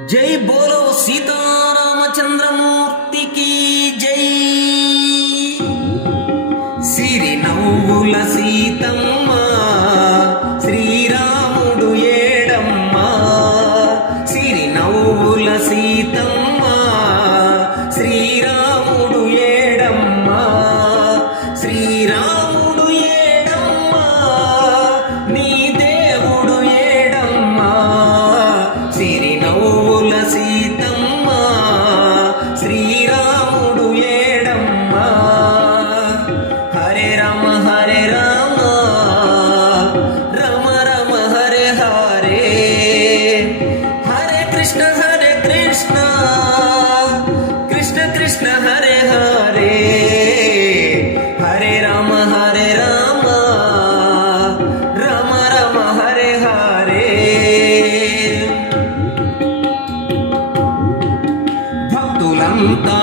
జై బోలో సీతారామచంద్రమూర్తికి జై. సిరి నవ్వుల సీతమ్మ శ్రీరాముడు ఏడమ్మ సిరి నవ్వుల సీతమ్మ. ಅಂತ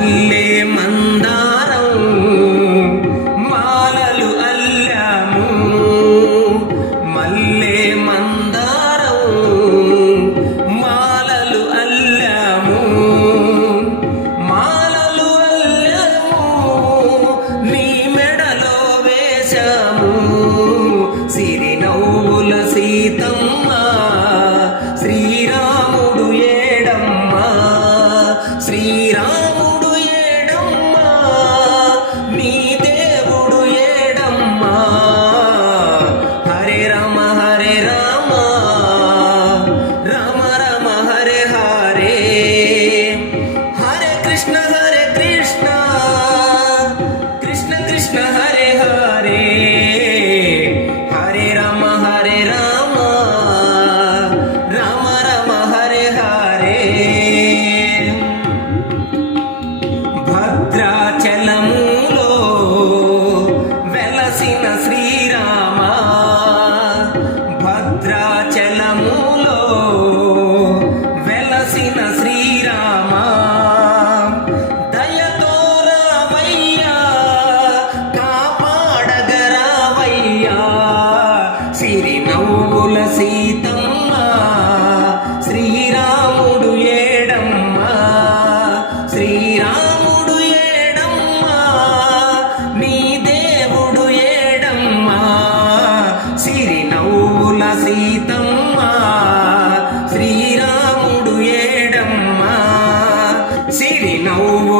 Mình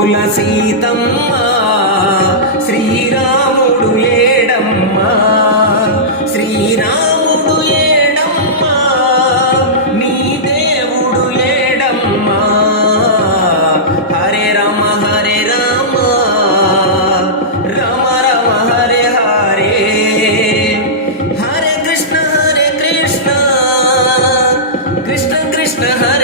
పుల సీతమ్మ శ్రీరాముడు ఏడమ్మ శ్రీరాముడు ఏడమ్మ నీ దేవుడు ఏడమ్మ. హరే రామ హరే రామ రామ రామ హరే హరే. హరే కృష్ణ హరే కృష్ణ కృష్ణ కృష్ణ హరే